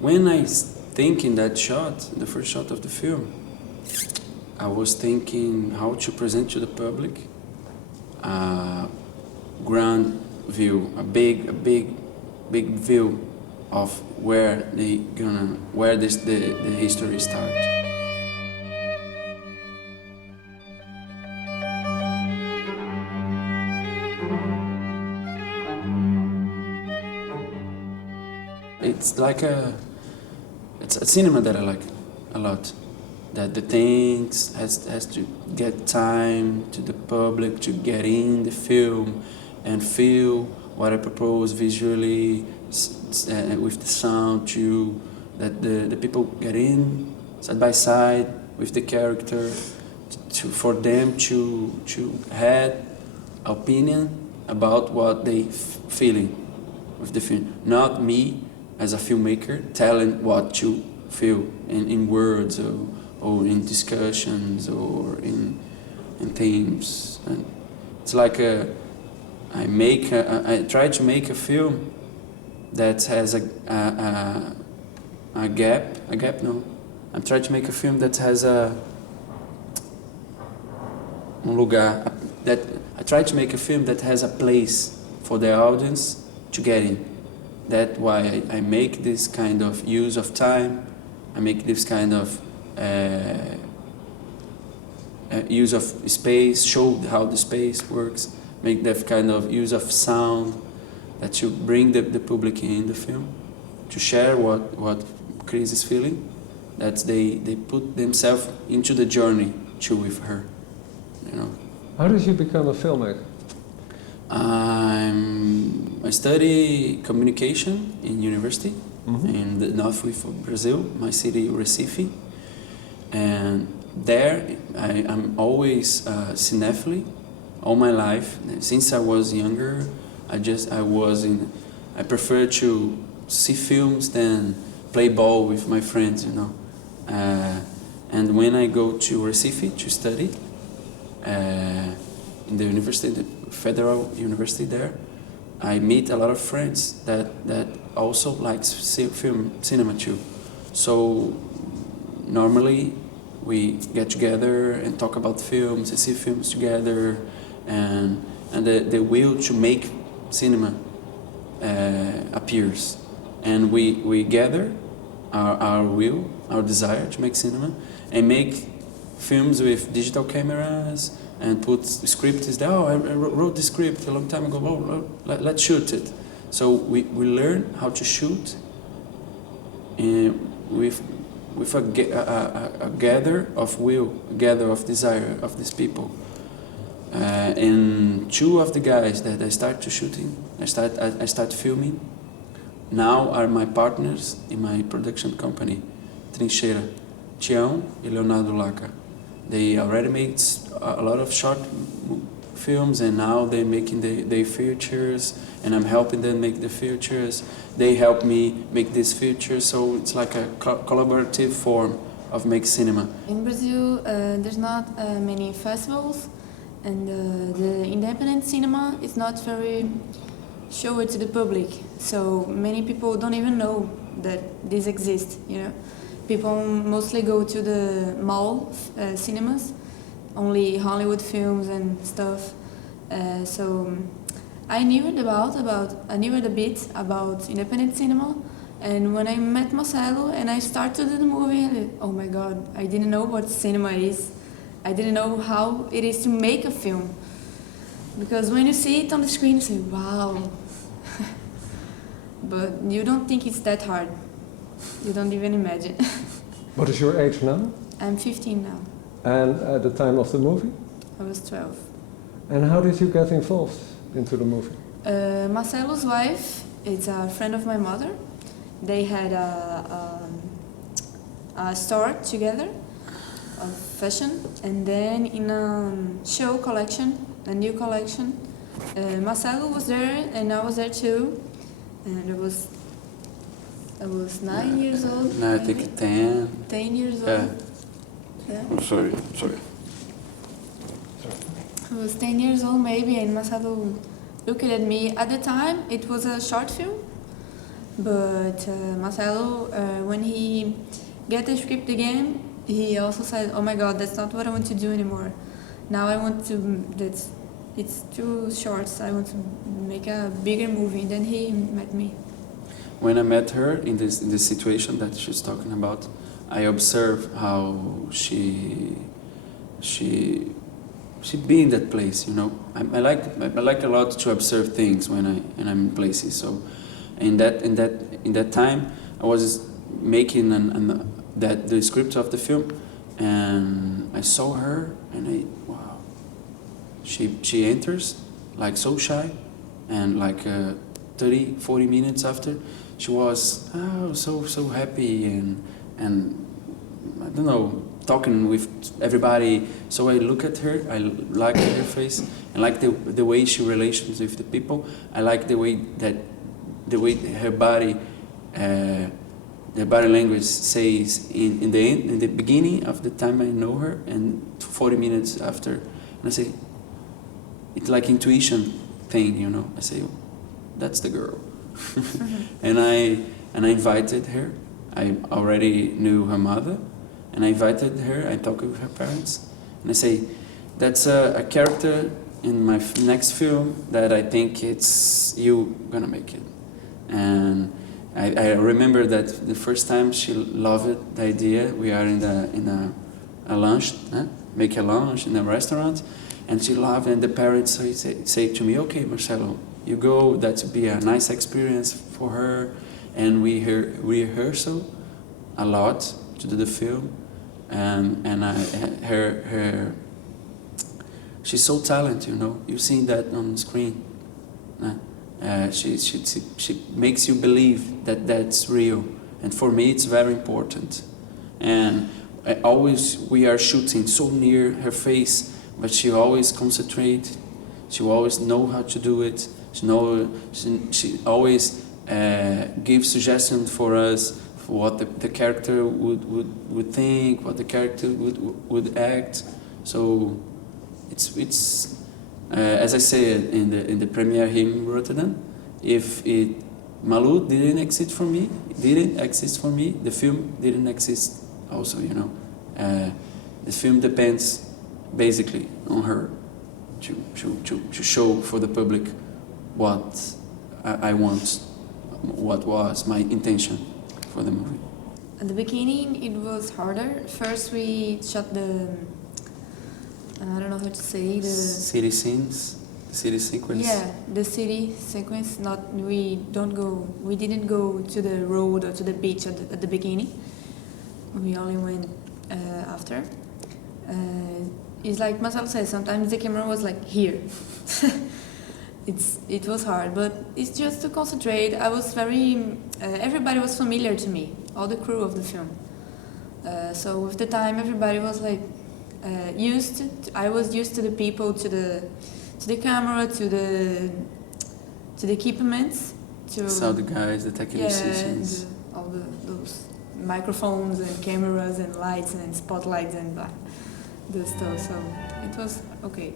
when I think in that shot, the first shot of the film, I was thinking how to present to the public a grand view, a big view of where the history starts. It's like it's a cinema that I like a lot. That the things has to get time to the public to get in the film and feel what I propose visually with the sound too. That the people get in side by side with the character for them to have opinion about what they feeling with the film. Not me as a filmmaker telling what to feel in words or in discussions or in themes. And it's like I try to make a film that has a gap. No, I try to make a film that has lugar. That I try to make a film that has a place for the audience to get in. That's why I make this kind of use of time. I make this kind of use of space, show how the space works, make that kind of use of sound that to bring the public in the film, to share what Cris is feeling, that they put themselves into the journey too with her, you know. How did you become a filmmaker? I study communication in university in the northwest of Brazil, my city Recife, and there I'm always cinephile all my life. Since I was younger, I prefer to see films than play ball with my friends, you know. And when I go to Recife to study in the university, the Federal University there, I meet a lot of friends that also like cinema too. So normally we get together and talk about films and see films together, and the will to make cinema appears, and we gather our will, our desire to make cinema, and make films with digital cameras and put scripts there. Oh, I wrote the script a long time ago. Oh, let's shoot it. So we learn how to shoot with a gather of will, a gather of desire of these people. And two of the guys that I start to shooting, I start filming, now are my partners in my production company, Trincheira, Tião and Leonardo Laca. They already made a lot of short films, and now they're making their features, and I'm helping them make the features. They help me make these features, so it's like a collaborative form of make cinema. In Brazil, there's not many festivals, and the independent cinema is not very shown to the public. So many people don't even know that this exists, you know. People mostly go to the mall cinemas, only Hollywood films and stuff. So I knew I knew a bit about independent cinema, and when I met Marcelo and I started the movie, oh my God, I didn't know what cinema is. I didn't know how it is to make a film. Because when you see it on the screen, you say, wow. But you don't think it's that hard. You don't even imagine. What is your age now? I'm 15 now. And at the time of the movie? I was 12. And how did you get involved into the movie? Marcelo's wife is a friend of my mother. They had a store together of fashion, and then in a show collection, a new collection, Marcelo was there and I was there too, and I was 9 years old. No, I think 10. 10 years old. Yeah. I'm sorry. I was 10 years old maybe, and Marcelo looked at me. At the time, it was a short film, But Marcelo, when he get the script again, he also said, "Oh my God, that's not what I want to do anymore. Now I want to. It's too short. So I want to make a bigger movie." And then he met me. When I met her in this situation that she's talking about, I observed how she be in that place. You know, I like a lot to observe things when I'm in places. So, in that time, I was making the script of the film, and I saw her, and wow, she enters like so shy, and like 30-40 minutes after, she was so happy and I don't know, talking with everybody. So I look at her, I like her face, and like the way she relations with the people. I like the way her body, the body language says in the beginning of the time I know her, and 40 minutes after, and I say, it's like intuition thing, you know. I say, that's the girl. and I invited her. I already knew her mother, and I invited her. I talked with her parents, and I say, that's a character in my next film that I think it's you gonna make it. And I remember that the first time she loved the idea. We are in a lunch, make a lunch in a restaurant, and she loved. And the parents say to me, "Okay, Marcelo, you go. That would be a nice experience for her." And we rehearsal a lot to do the film, and her she's so talented, you know. You've seen that on the screen. She makes you believe that that's real, and for me it's very important. And we are shooting so near her face, but she always concentrate. She always know how to do it. She always gives suggestions for us for what the character would think, what the character would act. So it's as I said in the premiere here in Rotterdam, if Malu didn't exist for me, the film didn't exist also, you know. The film depends basically on her to show for the public what I want, what was my intention for the movie. At the beginning, it was harder. First, we shot I don't know how to say the city scenes, city sequence. Yeah, the city sequence. We didn't go to the road or to the beach at the beginning. We only went after. It's like Marcelo said. Sometimes the camera was like here. It was hard, but it's just to concentrate. I was very. Everybody was familiar to me. All the crew of the film. So with the time, everybody was like. I was used to the people, to the camera, to the equipments, to sound guys, the technicians, and all those microphones and cameras and lights and spotlights and the stuff. So it was okay.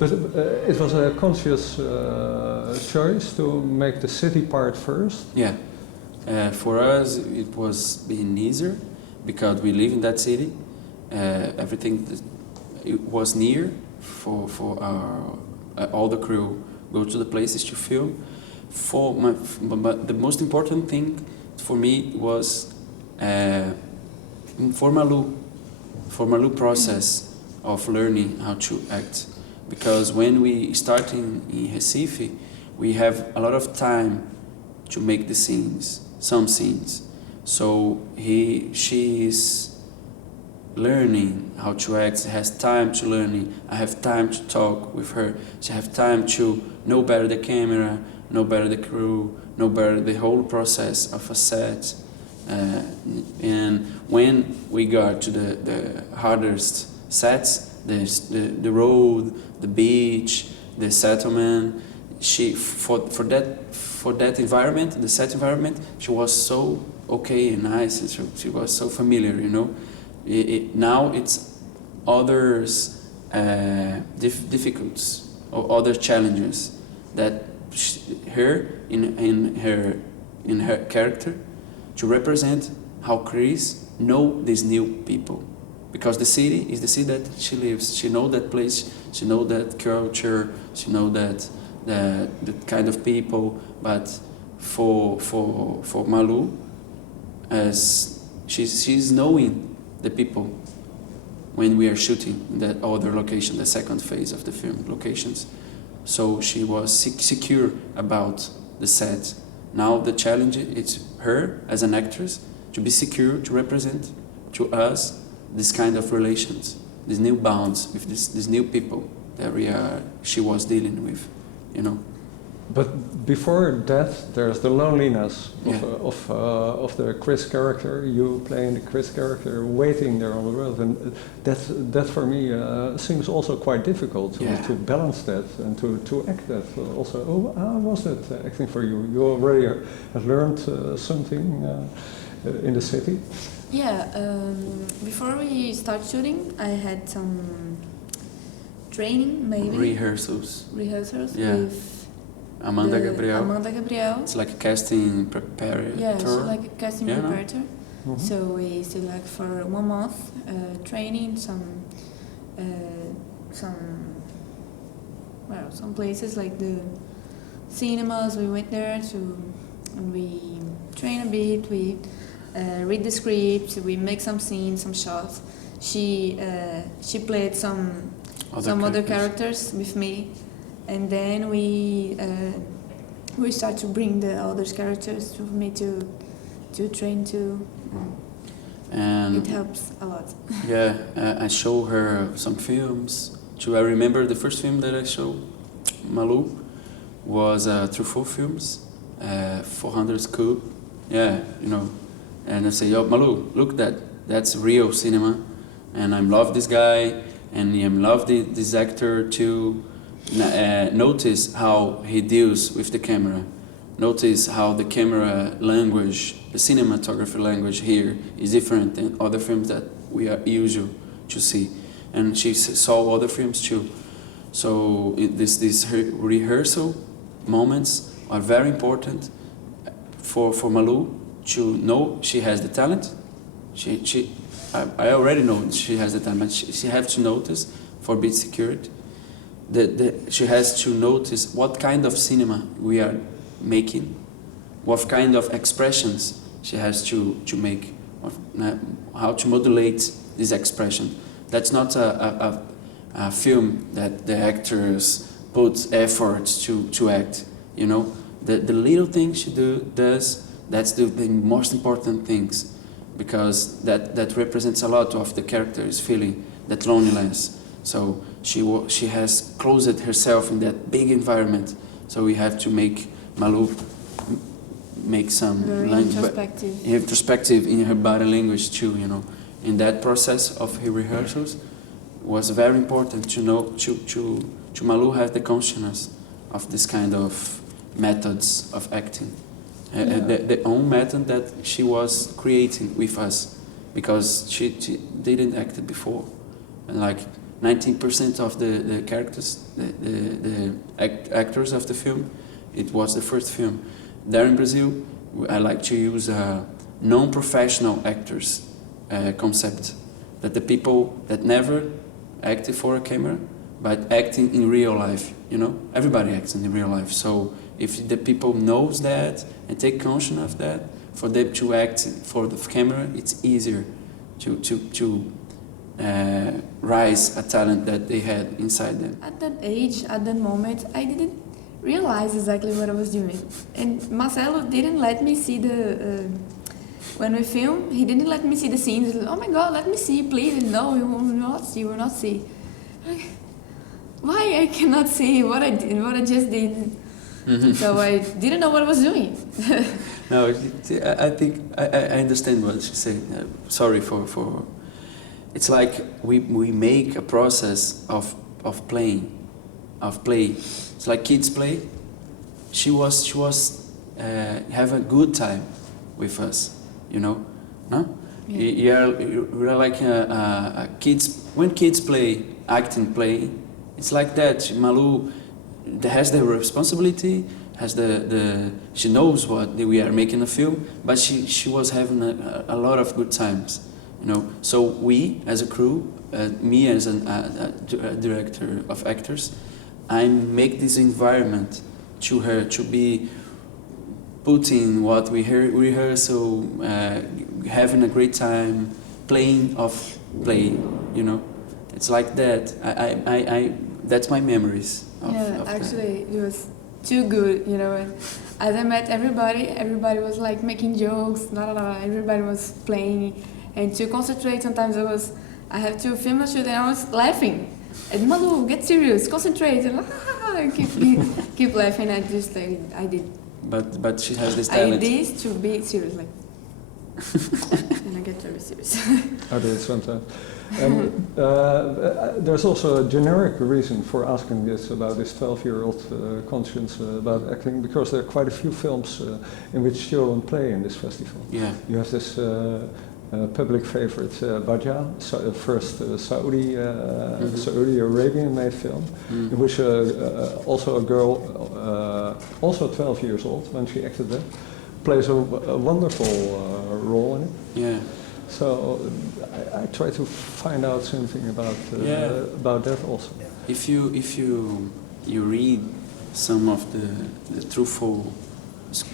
But it was a conscious choice to make the city part first? Yeah. For us, it was being easier because we live in that city. Everything it was near for all the crew go to the places to film. But the most important thing for me was for Malu process of learning how to act. Because when we start in Recife, we have a lot of time to make the scenes, some scenes. So she is learning how to act, has time to learning. I have time to talk with her. She have time to know better the camera, know better the crew, know better the whole process of a set. And when we got to the hardest sets, the road, the beach, the settlement, for for that environment, the set environment, she was so okay and nice, and she was so familiar, you know. Now it's others difficulties or other challenges that her in her character to represent how Cris know these new people, because the city is the city that she lives. She know that place. She know that culture. She know that the kind of people. But for Malu, as she's knowing the people when we are shooting that other location, the second phase of the film locations. So she was secure about the set. Now the challenge is her as an actress to be secure to represent to us this kind of relations, these new bonds with these new people that she was dealing with, you know. But before that, there's the loneliness of the Cris character, you playing the Cris character, waiting there on the road, and that for me seems also quite difficult to balance that and to act that also. How was that acting for you? You already had learned something in the city? Yeah, before we start shooting, I had some training, maybe Rehearsals with Amanda Gabriel. It's like a casting preparator. Yeah, she's like a casting preparator. Mm-hmm. So we did like for 1 month training some places like the cinemas. We went there and we train a bit. We read the script. We make some scenes, some shots. She played some other characters with me. And then we start to bring the other characters to me to train too. And it helps a lot. Yeah, I show her some films. I remember the first film that I showed Malu was Truffaut films, 400 Scoop. Yeah, you know. And I say, yo, Malu, look that's real cinema, and I love this guy, and I love this actor too. Notice how he deals with the camera. Notice how the camera language, the cinematography language here is different than other films that we are usual to see. And she saw other films too. So these rehearsal moments are very important for Malu to know she has the talent. I already know she has the talent, but she has to notice for being secured. She has to notice what kind of cinema we are making, what kind of expressions she has to make, how to modulate this expression. That's not a film that the actors put effort to act, you know. The little things she does, that's the most important things, because that represents a lot of the character's feeling, that loneliness. So she has closed herself in that big environment. So we have to make Malu make some introspective in her body language too, you know. In that process of her rehearsals was very important to know to Malu have the consciousness of this kind of methods of acting. The own method that she was creating with us, because she didn't act it before. And like 19% of the characters, the actors of the film, it was the first film. There in Brazil, I like to use non-professional actors concept, that the people that never acted for a camera, but acting in real life, you know? Everybody acts in real life. So if the people knows that and take conscience of that, for them to act for the camera, it's easier to rise a talent that they had inside them. At that age, at that moment, I didn't realize exactly what I was doing. And Marcelo didn't let me see when we film, he didn't let me see the scenes. Oh my God, let me see, please. No, you will not see. Why I cannot see what I did, what I just did? Mm-hmm. So I didn't know what I was doing. No, I think I understand what she said. Sorry for. It's like we make a process of play. It's like kids play. She was have a good time with us, you know, no? Yeah. We're like kids. When kids play, acting play, it's like that. Malu has the responsibility, has she knows what we are making a film, but she was having a lot of good times, you know. So we as a crew, me as a director of actors, I make this environment to her to be putting what we rehearsal, having a great time, playing, you know. It's like that. I that's my memories. Of actually, it was too good, you know. As I met everybody was like making jokes, everybody was playing, and to concentrate, sometimes I have to film a shoot and I was laughing. And Malu, get serious, concentrate, and keep laughing. I did. But she has this talent. I did to be serious, like, and I get very serious. Okay, it's fantastic. There's also a generic reason for asking this about this 12-year-old conscience about acting, because there are quite a few films in which children play in this festival. Yeah. You have this public favorite Vigias, first Saudi Arabian made film, in which also a girl, also 12 years old when she acted there, plays a wonderful role in it. Yeah. So I try to find out something about that also. If you read some of the truthful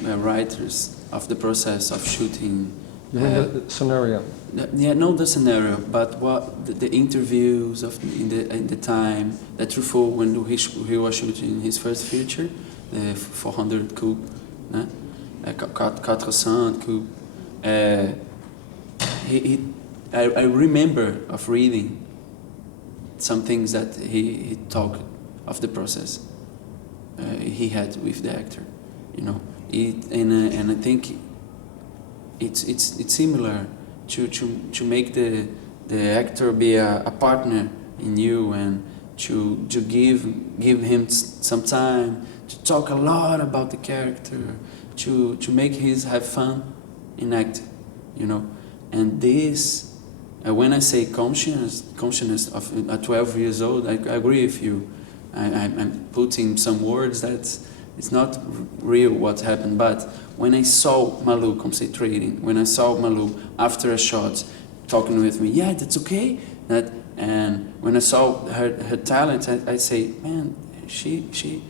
writers of the process of shooting. You mean the scenario? Not the scenario, but what the interviews in the time that truthful when he was shooting his first feature, the 400 coupe, 400 coupe. I remember of reading some things that he talked of the process he had with the actor, you know. And I think it's similar to make the actor be a partner in you, and to give him some time to talk a lot about the character, to make him have fun in acting, you know. And this, when I say consciousness of at 12 years old, I agree with you. I'm putting some words that it's not real what happened, but when I saw Malu concentrating, when I saw Malu after a shot talking with me, yeah, that's okay. And when I saw her talent, I say, man, she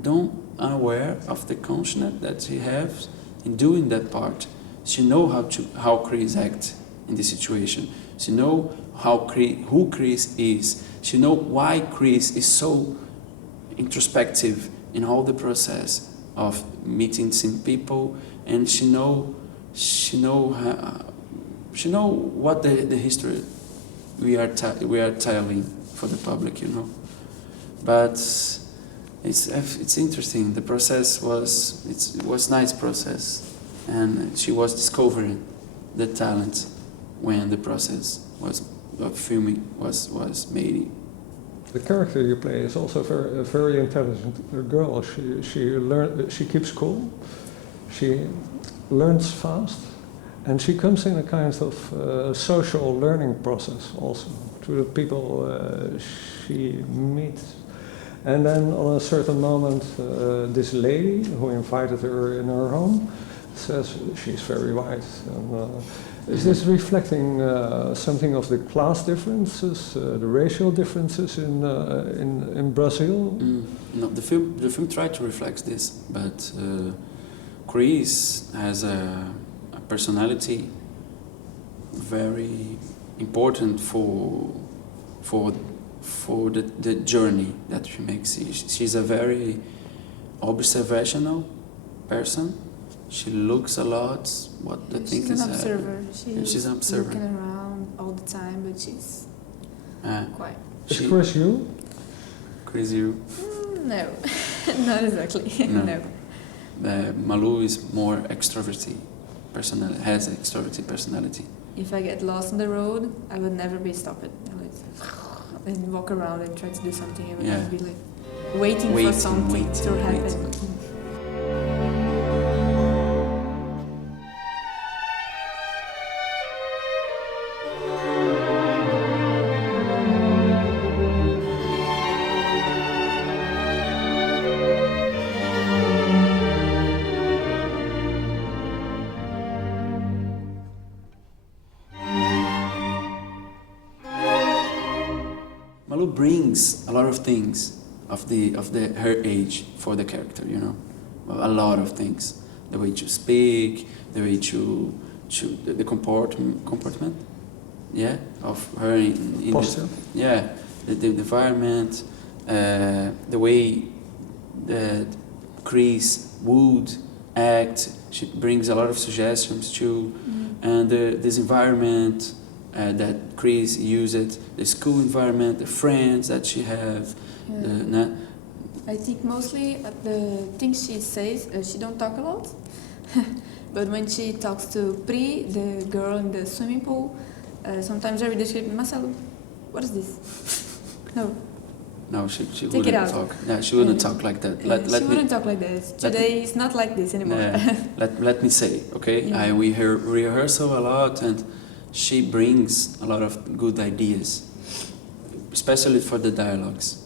don't aware of the consciousness that she has in doing that part. She know how Cris acts in this situation. She know who Cris is. She know why Cris is so introspective in all the process of meeting some people, and she know what the history we are telling for the public, you know. But it's interesting. The process was nice process. And she was discovering the talent when the process of filming was made. The character you play is also a very intelligent girl. She keeps cool, she learns fast, and she comes in a kind of social learning process also to the people she meets. And then on a certain moment, this lady who invited her in her home says she's very white. And, is this reflecting something of the class differences, the racial differences in Brazil? No, the film tried to reflect this, but Cris has a personality very important for the journey that she makes. She's a very observational person. She looks a lot what the thing is. She's an observer. She's an observer. Looking around all the time, but she's quiet. Is Cris you? Cris you? No, not exactly. No. Malu is more extroverted personality. Has extroverted personality. If I get lost on the road, I would never be stopped. I would and walk around and try to do something. I would just be like waiting for something to happen. brings a lot of things of her age for the character, you know, a lot of things. The way to speak, the way to the comportment, yeah, of her in Posture. the environment, the way that Cris would act. She brings a lot of suggestions too, and this environment that Cris uses, the school environment, the friends that she have. I think mostly the things she says, she don't talk a lot, but when she talks to Pri, the girl in the swimming pool, sometimes I read the script, Marcelo, what is this? No, she Take wouldn't it out. talk. Yeah, she wouldn't talk like that. She wouldn't talk like this. Today it's not like this anymore. Let me say, okay? Yeah. We rehearsal a lot, and she brings a lot of good ideas, especially for the dialogues.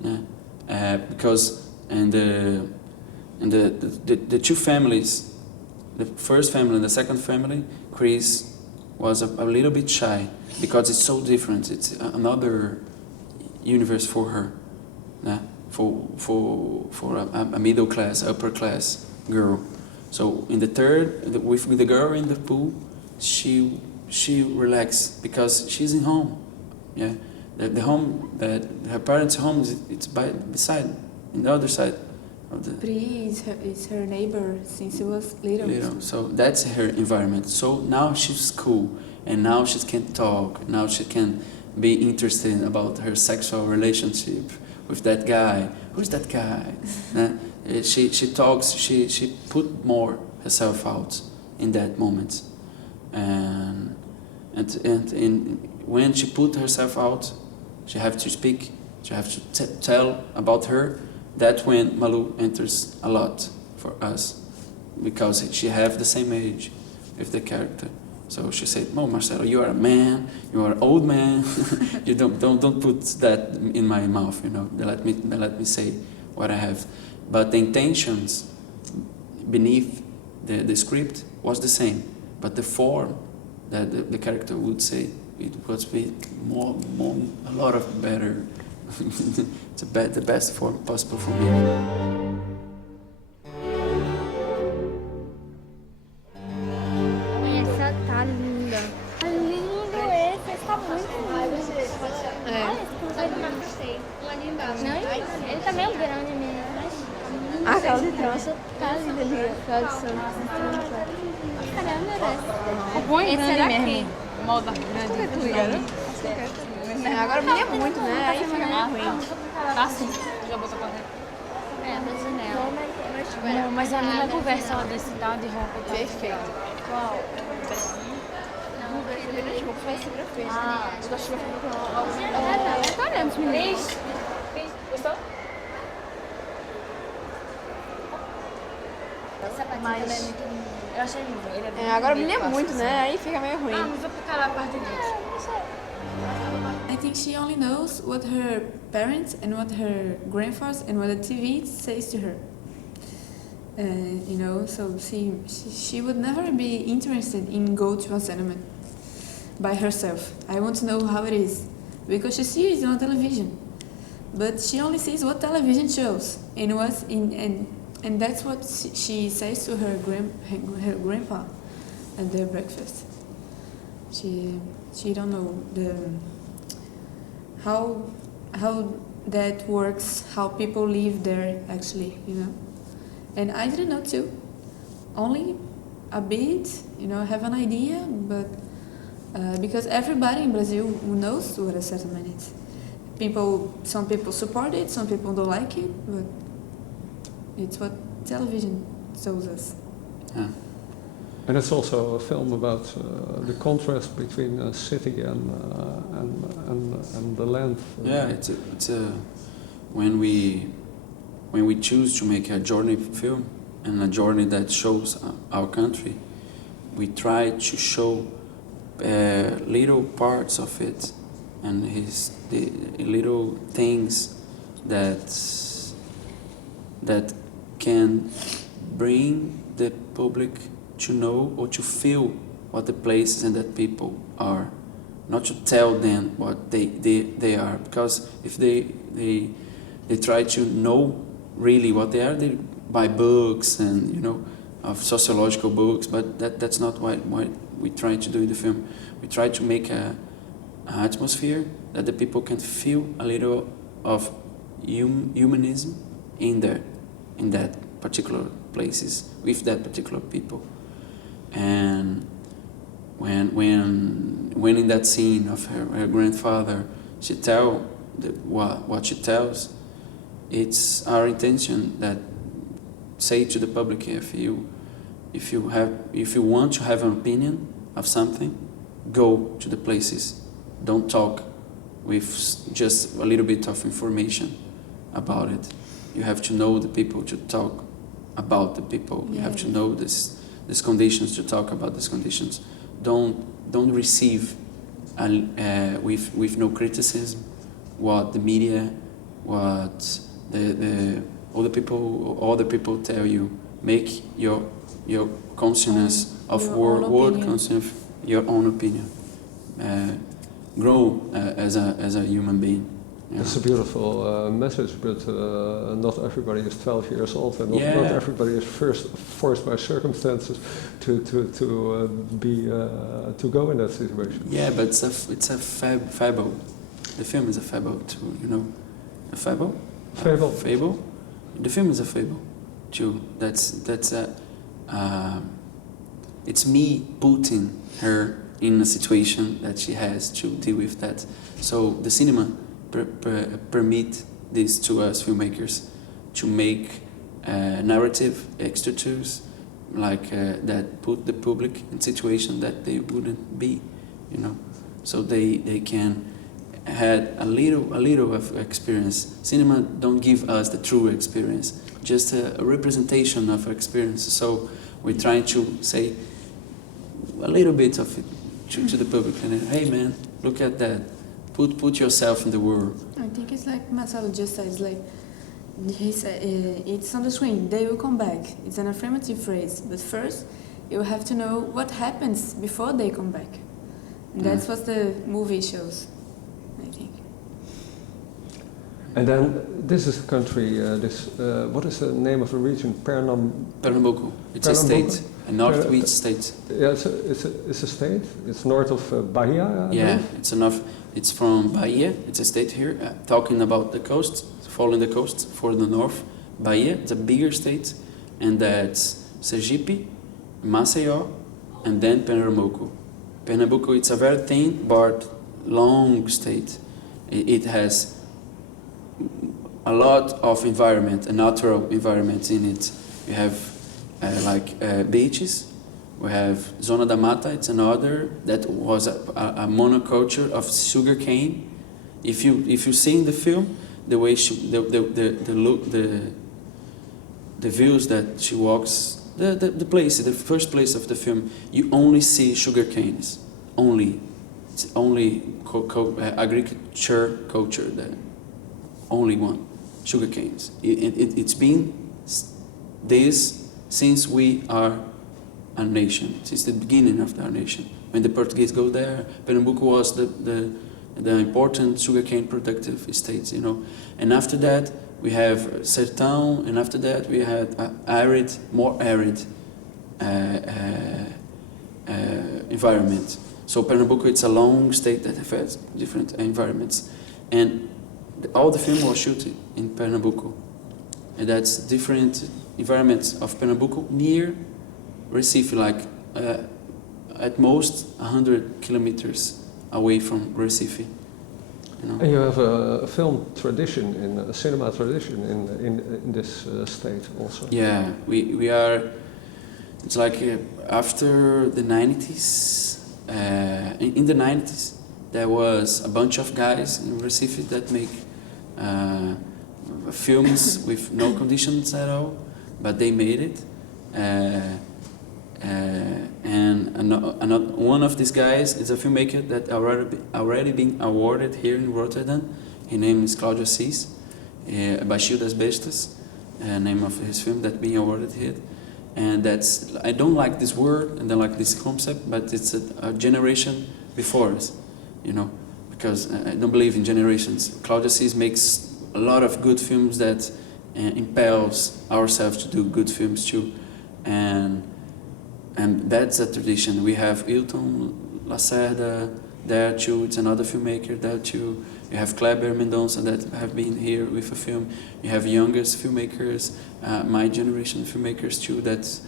Yeah, because the two families, the first family and the second family, Cris was a little bit shy because it's so different. It's another universe for her, yeah? for a middle class, upper class girl. So in the third, with the girl in the pool, she relaxed because she's in home, yeah. The home that her parents' home it's beside, in the other side of the. Pri is her neighbor since she was little. So that's her environment. So now she's cool, and now she can talk. Now she can be interested about her sexual relationship with that guy. Who's that guy? She talks. She put more herself out in that moment, and when she put herself out, she have to speak. She have to tell about her. That's when Malu enters a lot for us, because she have the same age with the character. So she said, "Oh, Marcelo, you are a man. You are an old man. You don't put that in my mouth. You know, let me say what I have." But the intentions beneath the script was the same, but the form that the character would say, it was a lot of better. It's the best form possible for me. Essa tá linda. Tá lindo esse, tá muito lindo. Não, ele tá meio grande mesmo, mas... Aquela de trança tá linda ali. Aquela de trança. Caramba, merece. Esse era aqui. Moda grande. Agora me lembra muito, né? Aí fica meio ruim. Tá sim, já botou pra dentro. É, da janela. Não, mas a mesma conversa ela desse tal de roupa. Tá? Perfeito. Qual? Não, deixa eu fazer isso pra frente. Eu gosto de ver eu tô olhando os meninos. Gostou? Essa parte também é muito linda. Eu achei lindo. Ele é bem Agora me bonito, lembra muito, assim. né? Aí fica meio ruim. Ah, mas vou ficar lá a parte disso. I think she only knows what her parents and what her grandfathers and what the TV says to her. So she would never be interested in go to a cinema by herself. I want to know how it is, because she sees it on television, but she only sees what television shows and that's what she says to her grandpa at their breakfast. She don't know how that works, how people live there actually, you know. And I didn't know too, only a bit, have an idea, but because everybody in Brazil knows what a settlement is. Some people support it, some people don't like it, but it's what television shows us. Yeah. And it's also a film about the contrast between a city and the land. Yeah, it's when we choose to make a journey film and a journey that shows our country, we try to show little parts of it and the little things that can bring the public to know or to feel what the places and that people are. not to tell them what they are, because if they try to know really what they are, they buy books and, you know, of sociological books, but that's not what we try to do in the film. We try to make a atmosphere that the people can feel a little of humanism in that particular places with that particular people. And when in that scene of her grandfather, she tell what she tells, it's our intention that say to the public, if you want to have an opinion of something, go to the places. Don't talk with just a little bit of information about it. You have to know the people to talk about the people. You have to know these conditions to talk about these conditions. Don't receive with no criticism what the media, what all the people tell you. Make your consciousness of word conscious, your own opinion. Grow as a human being. Yeah. It's a beautiful message, but not everybody is 12 years old, and not everybody is forced by circumstances to go in that situation. Yeah, but it's a fable. The film is a fable too. You know, a fable. Fable. Fable. The film is a fable too. It's me putting her in a situation that she has to deal with that. So the cinema permit this to us filmmakers to make narrative extras like that put the public in situation that they wouldn't be, you know. So they can had a little of experience. Cinema don't give us the true experience, just a representation of experience. So we're trying to say a little bit of it to the public, and hey man, look at that. Put yourself in the world. I think it's like Marcelo just says, like he said, it's on the screen. They will come back. It's an affirmative phrase, but first you have to know what happens before they come back, and that's what the movie shows, I think. And then this is a country. What is the name of the region? Pernambuco. It's Pernambuco? a state, a northwest state. Yeah, it's a state. It's north of Bahia. It's enough. It's from Bahia. It's a state here. Talking about the coast, following the coast for the north. Bahia, it's a bigger state, and that's Sergipe, Maceió, and then Pernambuco. Pernambuco, it's a very thin but long state. It has a lot of environment, a natural environment in it. We have beaches. We have Zona da Mata. It's another that was a monoculture of sugarcane. If you see in the film the way the views that she walks, the first place of the film, you only see sugarcanes. It's only agriculture culture there. Only one, sugarcanes. It's been this since we are a nation, since the beginning of our nation. When the Portuguese go there, Pernambuco was the important sugarcane productive states, you know. And after that, we have Sertão, and after that we had more arid environment. So Pernambuco, it's a long state that has different environments, and all the film was shot in Pernambuco, and that's different environments of Pernambuco near Recife, like at most 100 kilometers away from Recife. You know? And you have a film tradition, a cinema tradition in this state also. Yeah, we are. It's like after the 90s. In the 90s, there was a bunch of guys in Recife that make films with no conditions at all, but they made it. And one of these guys is a filmmaker that already been awarded here in Rotterdam. His name is Cláudio Assis, Baixio das Bestas, name of his film that being awarded here. And that's, I don't like this word and I don't like this concept, but it's a generation before us. you know, because I don't believe in generations. Claudia Sis makes a lot of good films that impels ourselves to do good films too, and that's a tradition. We have Hilton Lacerda there too. It's another filmmaker there too. You have Kleber Mendonça that have been here with a film. You have youngest filmmakers, my generation filmmakers too. That's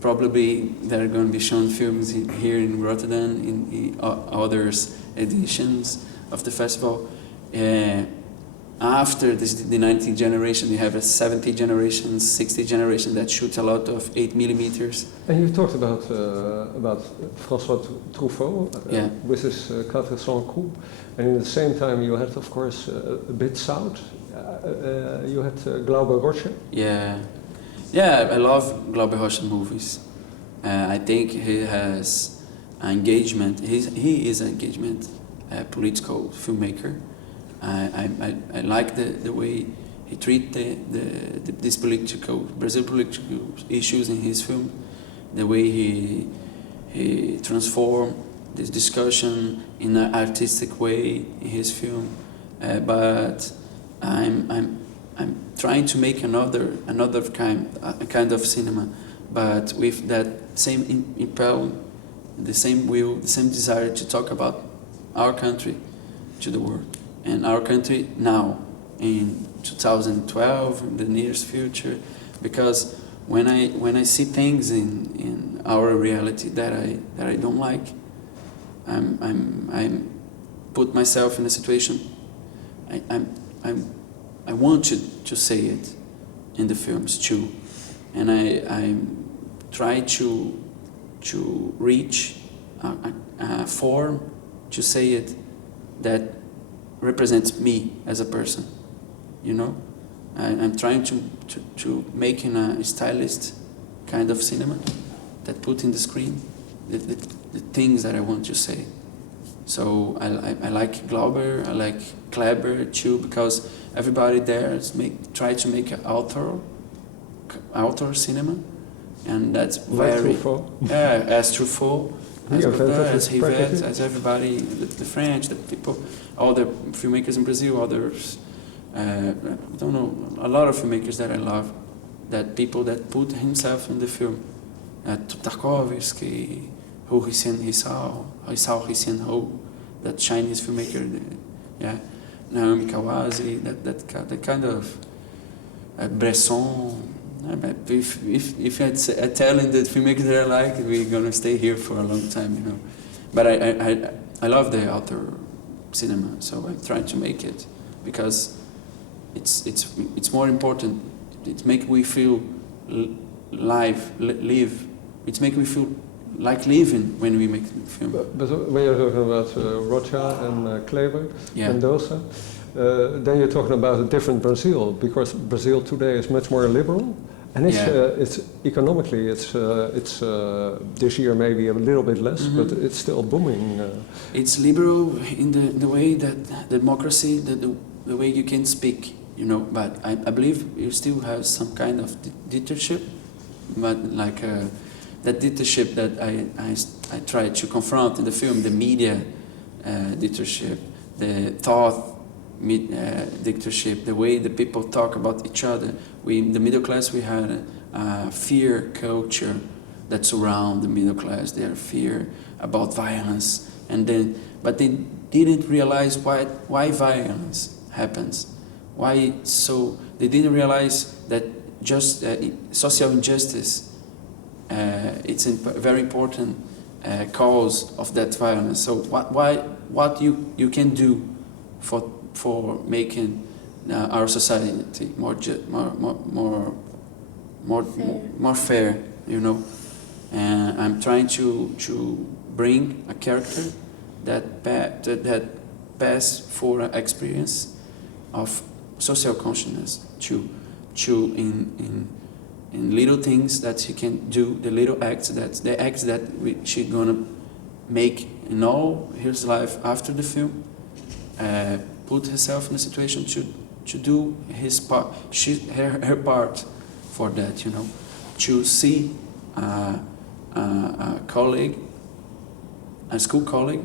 probably they're going to be shown films here in Rotterdam in others editions of the festival. After this, the 19th generation, you have a 70th generation, 60th generation that shoots a lot of 8mm. And you talked about François Truffaut yeah. with his Quatre Cents Coups, and at the same time you had, of course, a bit south. You had Glaube Rocha. Yeah, yeah. I love Glaube Rocha movies. I think he has engagement. He is an engagement political filmmaker. I like the way he treats these Brazil political issues in his film, the way he transforms this discussion in an artistic way in his film. But I'm trying to make another kind of cinema, but with that same impel, the same will, the same desire to talk about our country to the world. And our country now, in 2012, in the nearest future, because when I see things in our reality that I don't like, I'm put myself in a situation. I want to say it in the films too, and I try to reach a form to say it that represents me as a person, you know. I'm trying to make in a stylist kind of cinema that put in the screen the things that I want to say. So I like Glauber, I like Kleber too, because everybody there try to make an author cinema, and that's very as Truffaut, as Godard, as Rivette, as everybody, the French, the people, all the filmmakers in Brazil, others. I don't know, a lot of filmmakers that I love, that people that put himself in the film. Tarkovsky, Hisao Hissien Ho, that Chinese filmmaker, Naomi Kawase, that kind of Bresson. If I tell the filmmakers that I like, we're gonna stay here for a long time, you know. But I love the author cinema, so I'm trying to make it because it's more important. It makes we feel live. It makes me feel like living when we make the film. But when you're talking about Rocha and Kleber, Mendoza, then you're talking about a different Brazil, because Brazil today is much more liberal, and it's economically it's this year maybe a little bit less, but it's still booming. It's liberal in the way that democracy, the way you can speak, you know. But I believe you still have some kind of dictatorship, but like that dictatorship that I try to confront in the film, the media dictatorship, the thought dictatorship, the way the people talk about each other. In the middle class, we had a fear culture that surround the middle class. They are fear about violence, but they didn't realize why violence happens. Why so? They didn't realize that just social injustice. It's a very important cause of that violence. So what you can do for making our society more fair, you know. And I'm trying to bring a character that pass for an experience of social consciousness to in little things that she can do, the little acts that she gonna make in all his life after the film. Put herself in a situation to do his part, her part for that, you know. To see a colleague, a school colleague,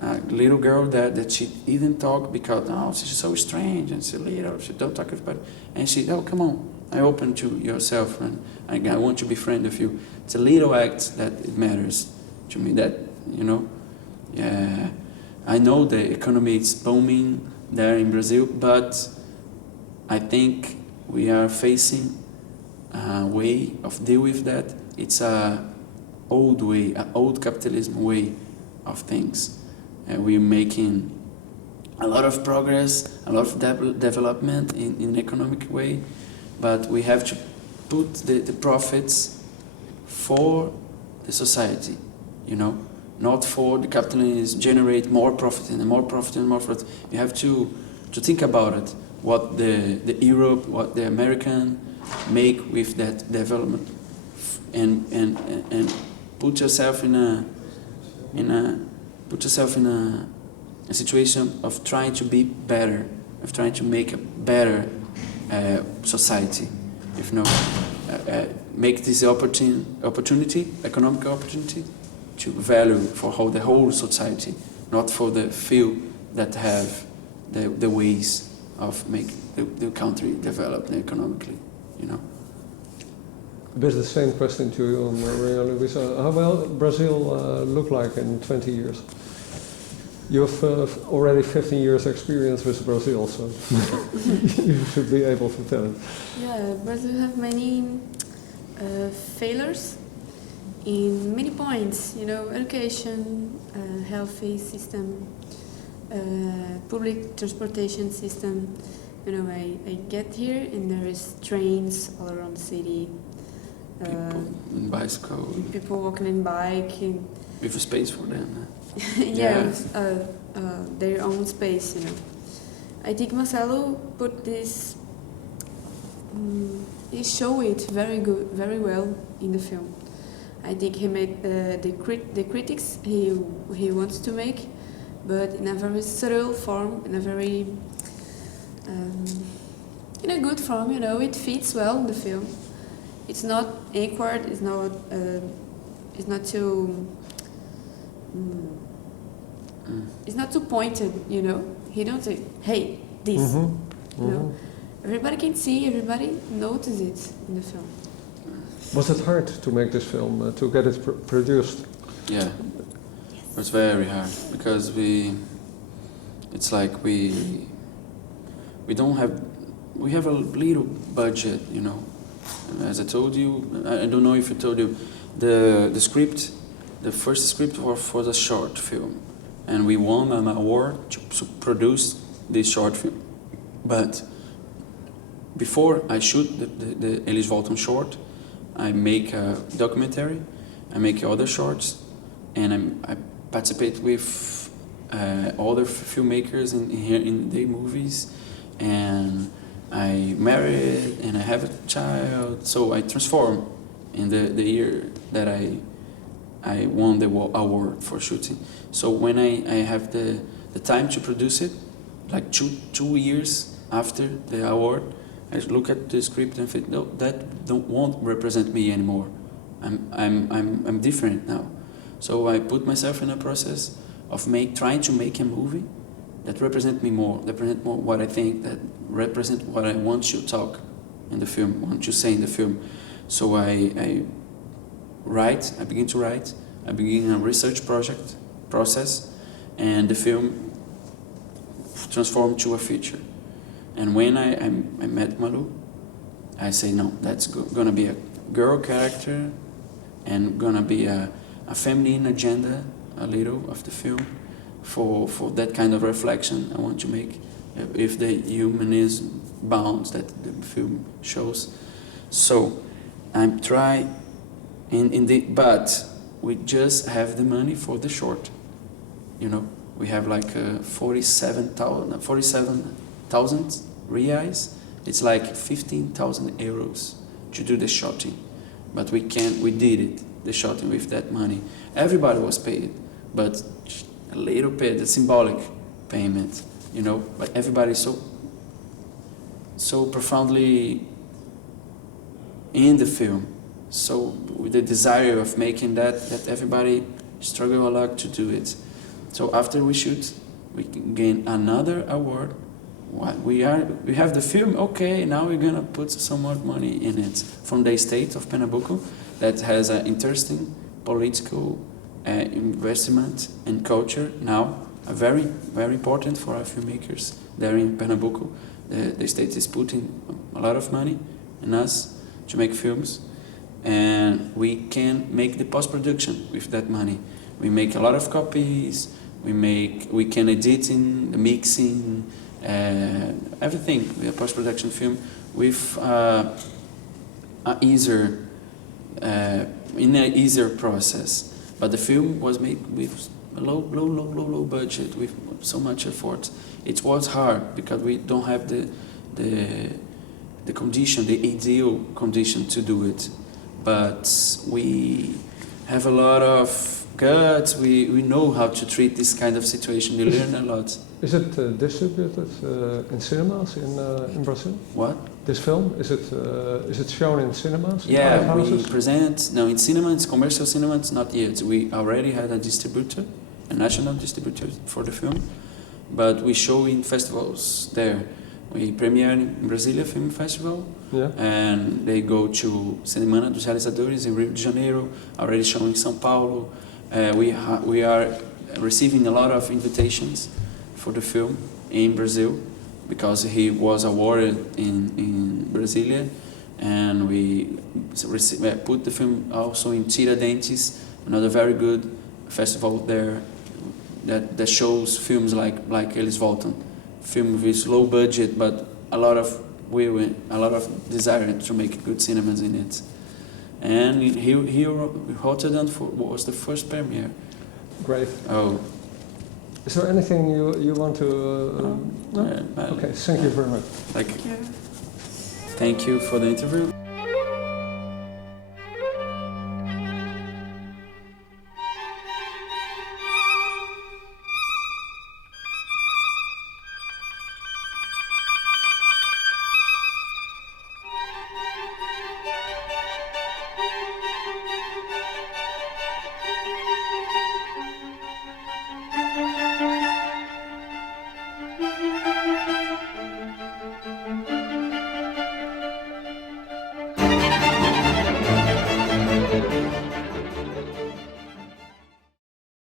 a little girl that she didn't talk because she's so strange and she's little, she don't talk to everybody. And she, come on, I open to yourself and I want to be friend with you. It's a little act that it matters to me that, yeah, I know the economy is booming there in Brazil, but I think we are facing a way of deal with that. It's a old way, an old capitalism way of things. We're making a lot of progress, a lot of development in an economic way, but we have to put the profits for the society, not for the capitalists generate more profit and more profit and more profit. You have to think about it, what the Europe, what the American make with that development, and put yourself in a situation of trying to be better, of trying to make a better society, make this opportunity, economic opportunity, to value for the whole society, not for the few that have the ways of making the country develop economically, A bit the same question to you, Maria Luiza. How will Brazil look like in 20 years? You have already 15 years experience with Brazil, so you should be able to tell it. Yeah, Brazil have many failures in many points, education, healthy system, public transportation system. I get here and there is trains all around the city. People in bicycle. People walking in bike. With a space for them. Their own space, I think Marcelo put this, he showed it very well in the film. I think he made the critics he wants to make, but in a very subtle form, in a very, in a good form, it fits well in the film. It's not awkward, it's not too... It's not too pointed, He don't say, "Hey, this." Everybody can see, everybody notices it in the film. Was it hard to make this film, to get it produced? Yeah, it was very hard because it's like we have a little budget, As I told you, I don't know if I told you, the script. The first script was for the short film, and we won an award to produce this short film. But before I shoot the Eles Voltam short, I make a documentary, I make other shorts, and I participate with other filmmakers in their movies, and I married and I have a child, so I transform in the year that I won the award for shooting. So when I have the time to produce it, like two years after the award, I look at the script and think, no, that won't represent me anymore. I'm different now. So I put myself in a process of trying to make a movie that represent more what I think, that represent what I want to talk in the film, want to say in the film. So I begin to write, I begin a research process, and the film transformed to a feature. And when I met Malu, I say, no, that's gonna be a girl character, and gonna be a feminine agenda, a little, of the film, for that kind of reflection I want to make, if the humanism bounds that the film shows. So I'm trying, but we just have the money for the short. We have like 47,000 reais. It's like 15,000 euros to do the shooting, but we did it, the shooting, with that money. Everybody was paid, but a little paid, a symbolic payment, but everybody so profoundly in the film, so with the desire of making that everybody struggle a lot to do it. So after we shoot, we can gain another award. We have the film. Okay, now we're gonna put some more money in it from the state of Pernambuco, that has an interesting political investment and culture now, very very important for our filmmakers there in Pernambuco. The state is putting a lot of money in us to make films, and we can make the post-production with that money. We make a lot of copies. We can edit in the mixing, everything. We have post-production film with in an easier process. But the film was made with a low budget, with so much effort. It was hard because we don't have the condition, the ideal condition to do it. But we have a lot of guts. We know how to treat this kind of situation. We learn a lot. Is it distributed in cinemas in Brazil? What? This film, is it shown in cinemas? Yeah, we present, no, in cinema, it's commercial cinema, it's not yet. We already had a distributor, a national distributor for the film, but we show in festivals there. We premiere in Brasilia Film Festival, yeah, and they go to Semana dos Realizadores in Rio de Janeiro, already showing São Paulo. We are receiving a lot of invitations for the film in Brazil, because he was awarded in Brasilia, and we put the film also in Tiradentes, another very good festival there that shows films like Eles Voltam, film with low budget but a lot of desire to make good cinemas in it. And here Rotterdam was the first premiere. Great. Oh. Is there anything you want to? No? Okay, thank you very much. Thank you for the interview.